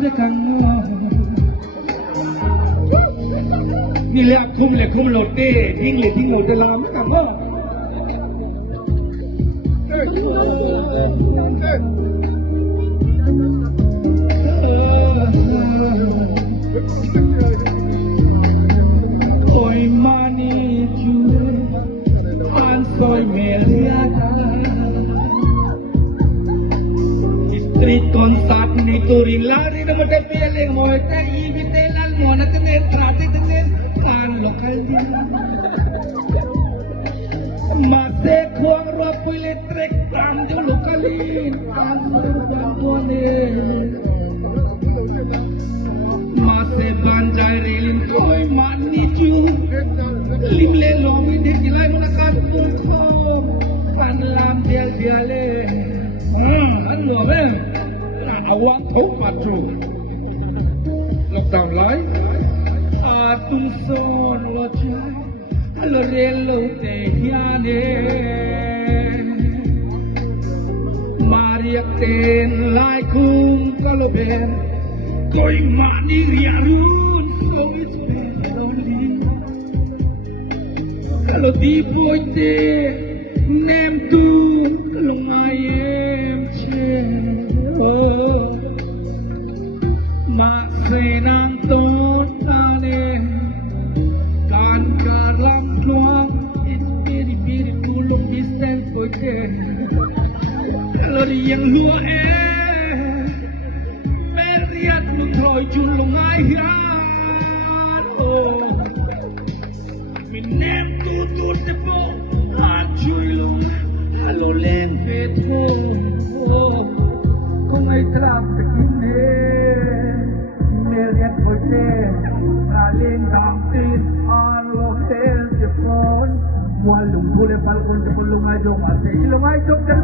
นี่แหละคุ้มโหลดเต้ทิ้งโหลดเวลาไม่กันว่าโอ้ยมานี่จูอันซอยเมลียดาStreet concert ni touring lari na matapileng mo ta ibitelan mo na tenen traffic tenen kan lokal dia mate kuang ropo electric kan jo lokalin kan bantuane mate banjai relin koi mani ju limle lomi de kilai mo na kan kan lam dia le anh ngồi bên awang thốt mà trù lực tàu lái tung son lo trái lo rê lo tê hiane Maria tên lai khung có lo bên coi mà đi ria luôn so it's been lonely kalau di poite nem tu kalau ngayem Senang tone kan kalam tuang it's very cool distance for them kalau yang lua meriat mentroy julung ayat minem tutut tepo hancur kalau lem petro kung ay trap begini melihat hotel saling dampit on hotel Jepun walum boleh balkon tepulung ajong ase ilung ajong kan